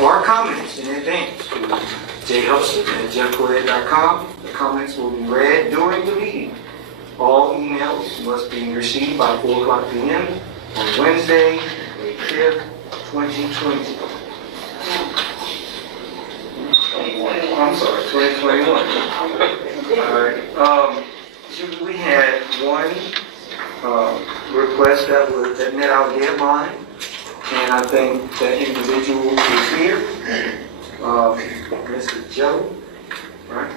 or comments in advance to jefferson@jeffcoed.com. The comments will be read during the meeting. All emails must be received by 4 o'clock p.m. on Wednesday, May 5th, 2020. I'm sorry, 2021. All right. So we had one request that met our deadline, and I think that individual is here. Mr. Joe, right?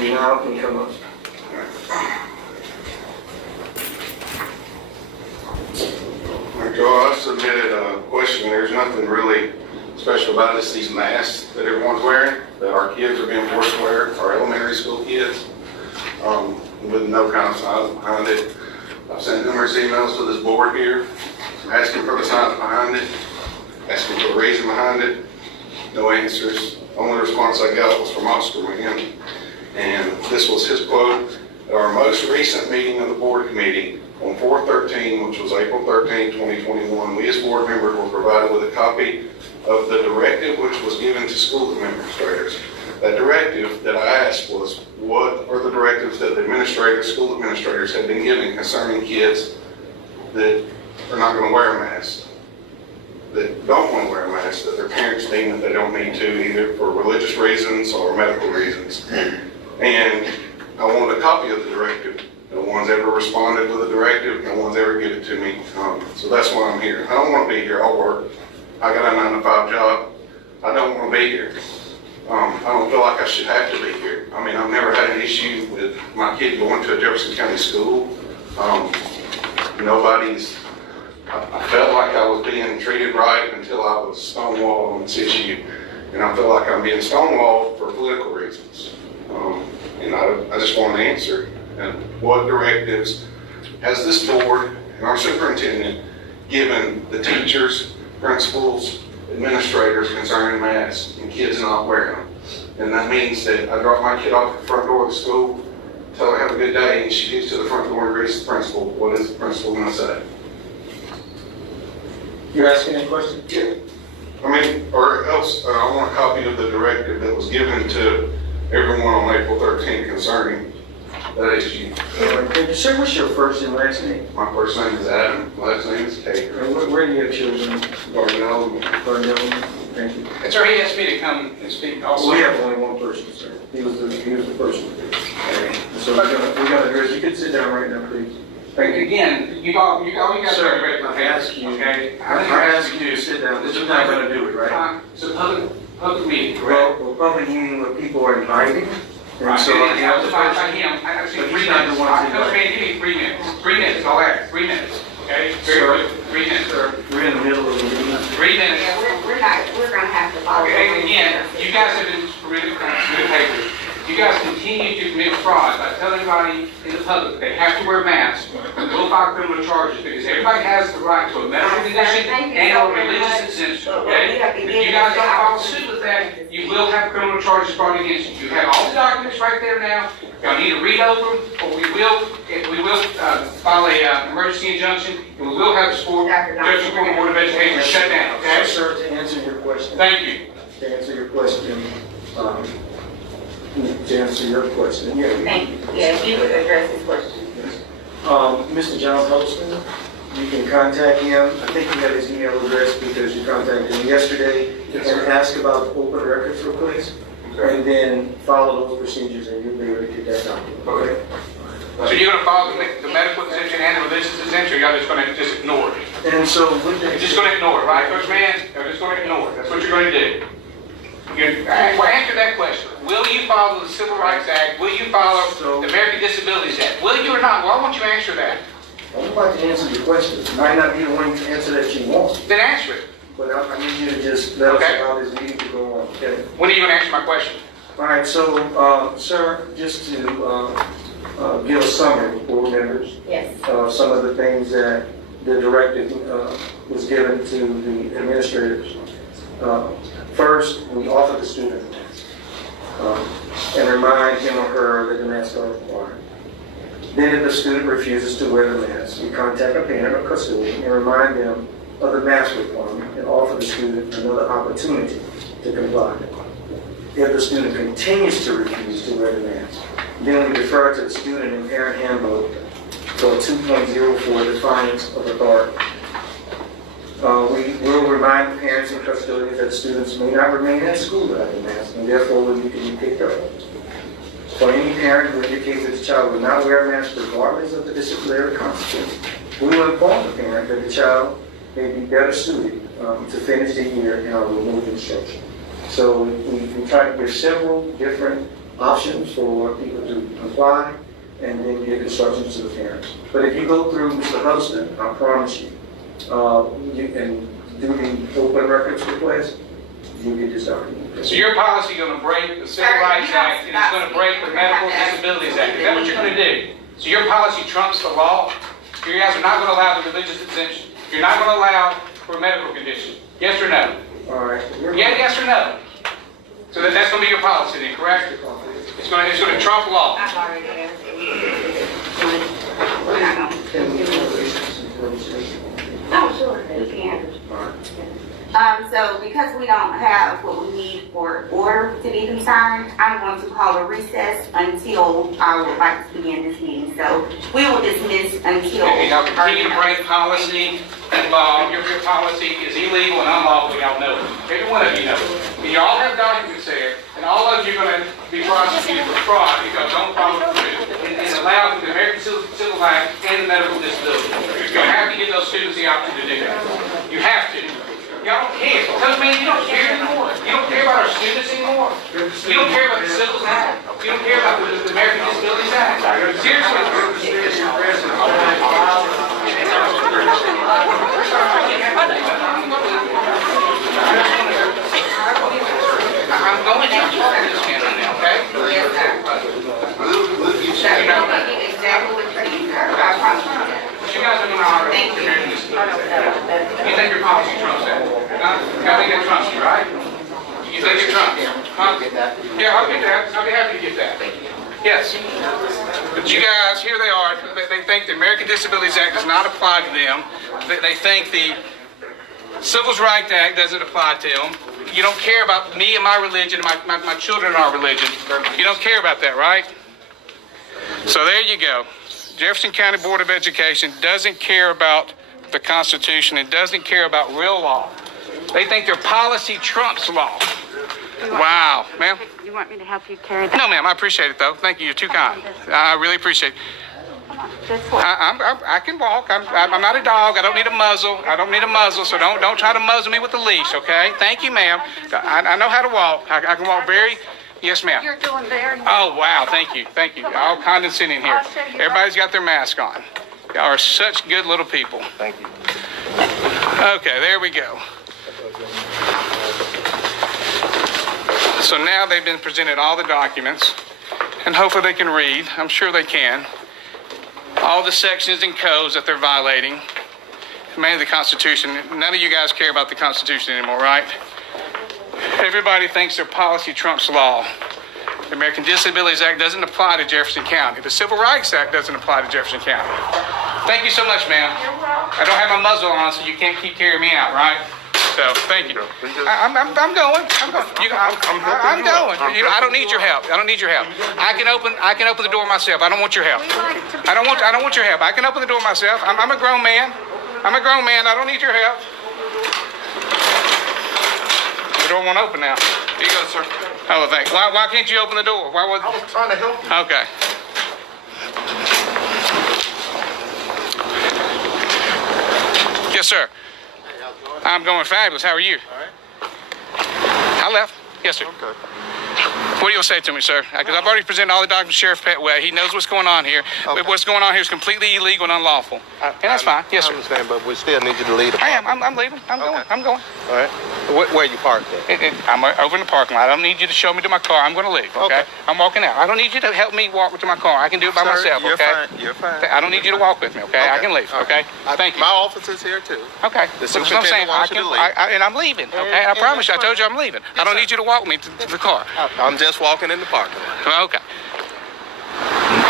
You now can come up. Joel, I submitted a question. There's nothing really special about it. It's these masks that everyone's wearing, that our kids are being forced to wear, our elementary school kids, with no kind of science behind it. I've sent numerous emails to this board here, asking for the science behind it, asking for the reason behind it. No answers. The only response I got was from Oscar McGinn, and this was his quote at our most recent meeting of the board committee on 4/13, which was April 13, 2021. We as board members were provided with a copy of the directive which was given to school administrators. That directive that I asked was, what are the directives that the administrators, school administrators have been given concerning kids that are not going to wear a mask, that don't want to wear a mask, that their parents deem that they don't need to, either for religious reasons or medical reasons. And I want a copy of the directive. No one's ever responded with a directive. No one's ever given it to me. So that's why I'm here. I don't want to be here. I'll work. I got a 9-to-5 job. I don't want to be here. I don't feel like I should have to be here. I mean, I've never had an issue with my kid going to a Jefferson County school. I felt like I was being treated right until I was stonewalled on this issue. And I feel like I'm being stonewalled for political reasons. And I just want an answer. And what directives has this board and our superintendent given the teachers, principals, administrators concerning masks and kids not wearing them? And that means that I drop my kid off at the front door of the school, tell her have a good day, and she gets to the front door and greets the principal. What is the principal going to say? You're asking a question? Yeah. Or else I want a copy of the directive that was given to everyone on April 13th concerning that issue. Sir, what's your first and last name? My first name is Adam, last name is Taker. And where do you have children? Darnell. Thank you. And sir, he asked me to come and speak also. We have only one person, sir. He was the first one. So we're gonna address. You can sit down right now, please. Thank you. Again, you all got to Sir, break my I ask you. okay? I ask you to sit down. This is not gonna do it, right? It's a public meeting, correct? Well, public meeting where people are invited. And Right, so and I I was invited by him. I have But 3 he's not minutes. the one to Coach invite. Man, give me 3 minutes. 3 minutes, all that, 3 minutes, okay? Very quick, 3 minutes. Sir, we're in the middle of the meeting. 3 minutes. Yeah, we're gonna have to follow. Okay, and again, you guys have been really good papers. You guys continue to commit fraud by telling everybody in the public they have to wear masks. We'll file criminal charges because everybody has the right to a medical condition and or religious exemption, okay? If you guys don't follow suit with that, you will have criminal charges brought against you. You have all the documents right there now. Y'all need to read over them, or we will file a emergency injunction, and we will have the Jefferson Board of Education shut down, okay? Sir, to answer your question. Thank you. To answer your question, yeah. Thank you. Yeah, if you would address this question. Mr. John Holston, you can contact him. I think you have his email address because you contacted him yesterday. Yes, And sir. ask about the open records request. Okay. And then follow those procedures and you'll be able to get that document. Okay. So you're gonna follow the medical exemption and the religious exemption, or y'all just gonna just ignore it? And so with You're that. just gonna ignore it, right, Coach Mann? You're just gonna ignore it. That's what you're gonna do. Well, answer that question. Will you follow the Civil Rights Act? Will you follow the American Disabilities Act? Will you or not? Well, I want you to answer that. I'm about to answer your question. It might not be the one answer that you want, Then answer it. but I need you to just let us Okay. allow this meeting to go on, okay? When are you gonna answer my question? All right, so, sir, just to give a summary, board members, Yes. some of the things that the directive was given to the administrators. First, we offer the student a mask and remind him or her that the mask are required. Then if the student refuses to wear the mask, we contact a parent or custodian and remind them of the mask requirement and offer the student student another opportunity to comply. If the student continues to refuse to wear the mask, then we defer to the student and parent handbook for 2.04, defiance of authority. We will remind the parents and custodians that students may not remain in school without a mask and therefore will need to be picked up. For any parent who indicates that the child will not wear a mask regardless of the disciplinary consequences, we will inform the parent that the child may be better suited to finish the year in our remote instruction. So we try to give several different options for people to comply and then give instructions to the parents. But if you go through Mr. Huddleston, I promise you, you can do the open records request, you get this document. So your policy going to break the Civil Rights Act and it's going to break the Medical Disabilities Act. Is that what you're going to do? So your policy trumps the law? You guys are not going to allow the religious exemption. You're not going to allow for a medical condition. Yes or no? All right. Yeah, yes or no? So that's going to be your policy then, correct? It's going to trump law. I've already asked. We're not going to. Oh, sure, you can. So because we don't have what we need for order to be concerned, I'm going to call a recess until I would like to begin this meeting. So we will dismiss until. Okay, y'all continue to break policy and law. Your policy is illegal and unlawful, y'all know it. Every one of you know it. You all have documents there, and all of you are going to be prosecuted for fraud because don't follow through and allow the American Civil Act and the medical disability. You have to give those students the option to do that. You have to. Y'all don't care. Because, man, you don't care anymore. You don't care about our students anymore. You don't care about the Civil Act. You don't care about the American Disabilities Act. I'm going to talk to this man right now, okay? Yes, sir. Exactly what you need, sir. I promise you that. You guys are going to honor the Thank you. American Disabilities Act. You think your policy trumps that? I think that trumps you, right? You think it trumps? Huh? Yeah, I'll get that. I'll be happy to get that. Yes. But you guys, here they are. They think the American Disabilities Act does not apply to them. They think the Civil Rights Act doesn't apply to them. You don't care about me and my religion, and my children and our religion. You don't care about that, right? So there you go. Jefferson County Board of Education doesn't care about the Constitution. It doesn't care about real law. They think their policy trumps law. Wow, ma'am. You want me to help you carry that? No, ma'am, I appreciate it, though. Thank you. You're too kind. I really appreciate it. Come on, this way. I can walk. I'm not a dog. I don't need a muzzle. I don't need a muzzle, so don't try to muzzle me with the leash, okay? Thank you, ma'am. I know how to walk. I can walk very... Yes, ma'am. You're doing there. Oh, wow. Thank you. Thank you. All condescending here. I'll show you. Everybody's got their mask on. Y'all are such good little people. Thank you. Okay, there we go. So now they've been presented all the documents, and hopefully they can read. I'm sure they can. All the sections and codes that they're violating. Mainly the Constitution. None of you guys care about the Constitution anymore, right? Everybody thinks their policy trumps law. The American Disabilities Act doesn't apply to Jefferson County. The Civil Rights Act doesn't apply to Jefferson County. Thank you so much, ma'am. I don't have my muzzle on, so you can't keep carrying me out, right? So, thank you. I'm going. I'm going. I don't need your help. I don't need your help. I can open the door myself. I don't want your help. I don't want your help. I can open the door myself. I'm a grown man. I'm a grown man. I don't need your help. The door won't open now. Here you go, sir. Oh, thanks. Why can't you open the door? I was trying to help you. Okay. Yes, sir. I'm going fabulous. How are you? All right. I left. Yes, sir. Okay. What do you say to me, sir? Because I've already presented all the documents to Sheriff Petway. He knows what's going on here. Okay. What's going on here is completely illegal and unlawful. And that's fine. Yes, sir. I understand, but we still need you to leave the I am. parking. I'm leaving. I'm going. Okay. I'm going. All right. Where you parked at? I'm over in the parking lot. I don't need you to show me to my car. I'm going to leave, okay? Okay. I'm walking out. I don't need you to help me walk to my car. I can do it by Sir, myself, you're okay? fine. You're fine. I don't need you to walk with me, okay? I can leave, All okay? right. Thank you. My office is here too. Okay. The That's what I'm saying. superintendent wants you to leave. And I'm leaving, okay? I promise you. I told you I'm leaving. I don't need you to walk me to the car. I'm just walking in the parking lot. Okay.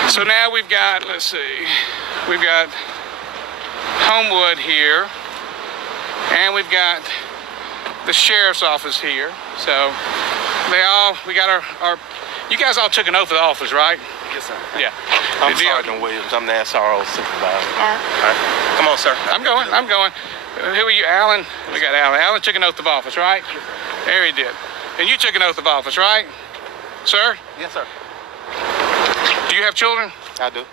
So now we've got, let's see, we've got Homewood here, and we've got the sheriff's office here. So we got our you guys all took an oath of office, right? Yes, sir. Yeah. I'm Do you- Sergeant Williams. I'm the SRO supervisor. Yeah. All right. Come on, sir. I'm going. Who are you, Alan? We got Alan. Alan took an oath of office, right? There he did. And you took an oath of office, right? Sir, Yes, sir. do you have children? I do.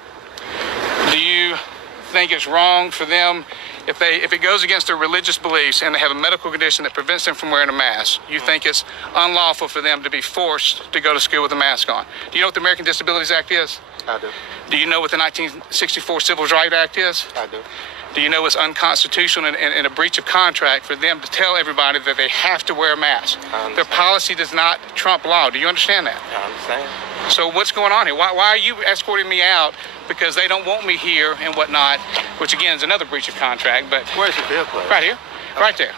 Do you think it's wrong for them if it goes against their religious beliefs and they have a medical condition that prevents them from wearing a mask? You think it's unlawful for them to be forced to go to school with a mask on? Do you know what the American Disabilities Act is? I do. Do you know what the 1964 Civil Rights Act is? I do. Do you know it's unconstitutional and a breach of contract for them to tell everybody that they have to wear a mask? I understand. Their policy does not trump law. Do you understand that? I understand. So what's going on here? Why are you escorting me out because they don't want me here and whatnot, which again is another breach of contract, but Where's your vehicle? right here, right there.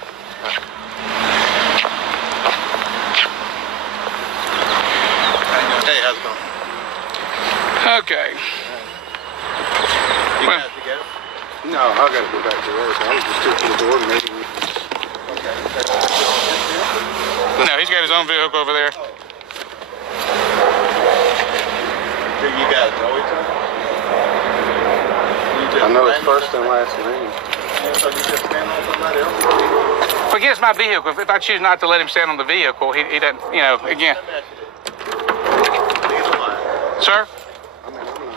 Hey, how's it going? Okay. You Well- guys together? No, I gotta go back to work. I was just took the board meeting. No, he's got his own vehicle over there. Do you guys know each other? I know his first and last name. So you just stand on somebody else? Well, again, it's my vehicle. If I choose not to let him stand on the vehicle, he doesn't, you know, again. Sir?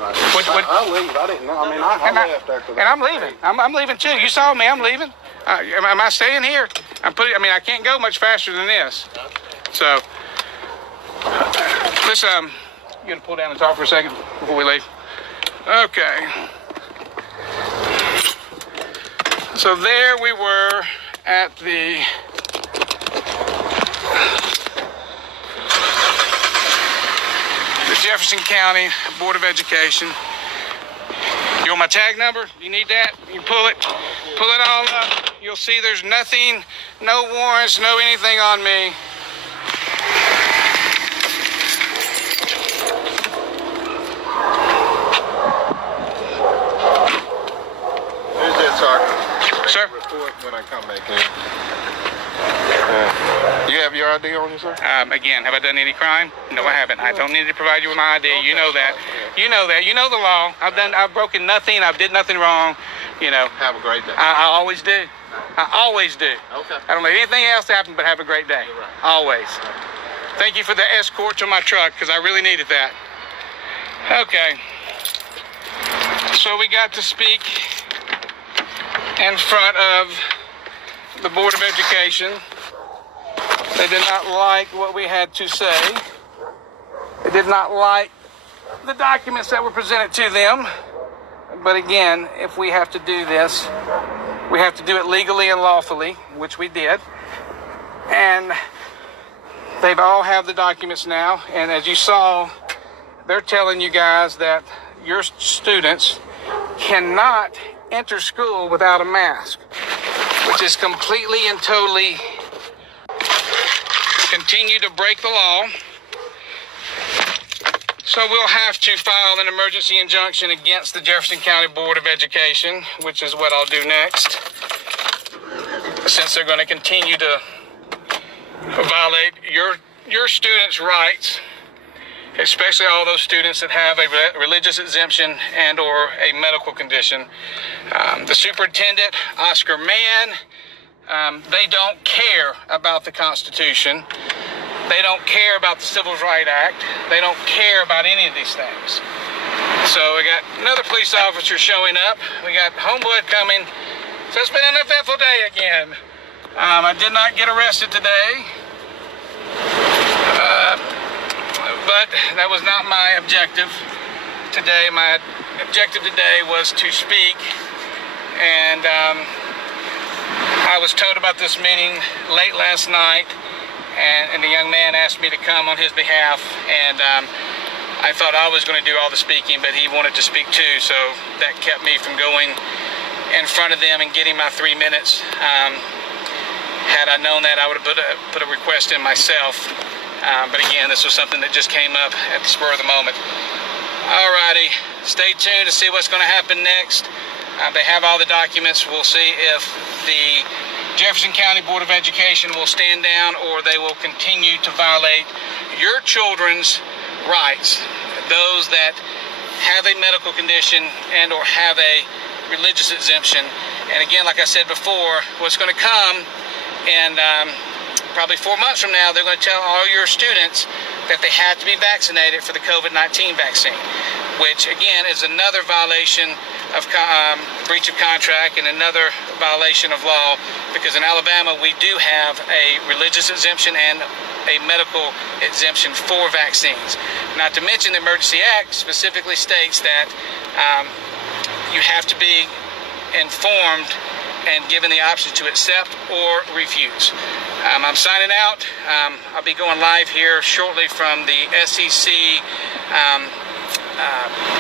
I'll leave. I didn't know. I mean, I left after that. And I'm leaving. I'm leaving too. You saw me. I'm leaving. Am I staying here? I can't go much faster than this. So, let's, you gonna pull down and talk for a second before we leave? Okay. So there we were at the Jefferson County Board of Education. You want my tag number? You need that? You pull it all up. You'll see there's nothing, no warrants, no anything on me. Who's that, Sergeant? Sir? Report when I come back in. You have your ID on you, sir? Again, have I done any crime? No, I haven't. I don't need to provide you with my ID. You know that. You know that. You know the law. I've broken nothing. I did nothing wrong. You know. Have a great day. I always do. I always do. Okay. I don't let anything else happen but have a great day. You're right. Always. Thank you for the escort to my truck because I really needed that. Okay. So we got to speak in front of the Board of Education. They did not like what we had to say. They did not like the documents that were presented to them. But again, if we have to do this, we have to do it legally and lawfully, which we did. And they've all have the documents now. And as you saw, they're telling you guys that your students cannot enter school without a mask, which is completely and totally continue to break the law. So we'll have to file an emergency injunction against the Jefferson County Board of Education, which is what I'll do next, since they're going to continue to violate your students' rights, especially all those students that have a religious exemption and or a medical condition. The superintendent, Oscar Mann, they don't care about the Constitution. They don't care about the Civil Rights Act. They don't care about any of these things. So we got another police officer showing up. We got Homewood coming. So it's been an eventful day again. I did not get arrested today. But that was not my objective today. My objective today was to speak. And I was told about this meeting late last night. And the young man asked me to come on his behalf, and I thought I was going to do all the speaking, but he wanted to speak too, so that kept me from going in front of them and getting my 3 minutes. Had I known that, I would have put a request in myself, but again, this was something that just came up at the spur of the moment. Alrighty, stay tuned to see what's going to happen next. They have all the documents. We'll see if the Jefferson County Board of Education will stand down, or they will continue to violate your children's rights, those that have a medical condition and or have a religious exemption. And again, like I said before, what's going to come, and probably 4 months from now, they're going to tell all your students that they have to be vaccinated for the COVID-19 vaccine, which again is another violation of breach of contract and another violation of law, because in Alabama we do have a religious exemption and a medical exemption for vaccines. Not to mention the Emergency Act specifically states that you have to be informed and given the option to accept or refuse. I'm signing out. I'll be going live here shortly from the SEC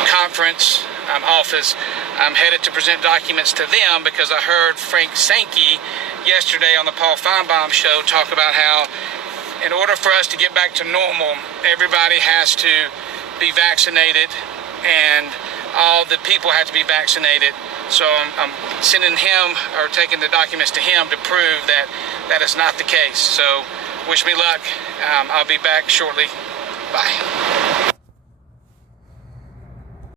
conference office. I'm headed to present documents to them because I heard Frank Sankey yesterday on the Paul Feinbaum show talk about how in order for us to get back to normal, everybody has to be vaccinated and all the people have to be vaccinated. So I'm sending him, or taking the documents to him to prove that that is not the case. So wish me luck. I'll be back shortly. Bye.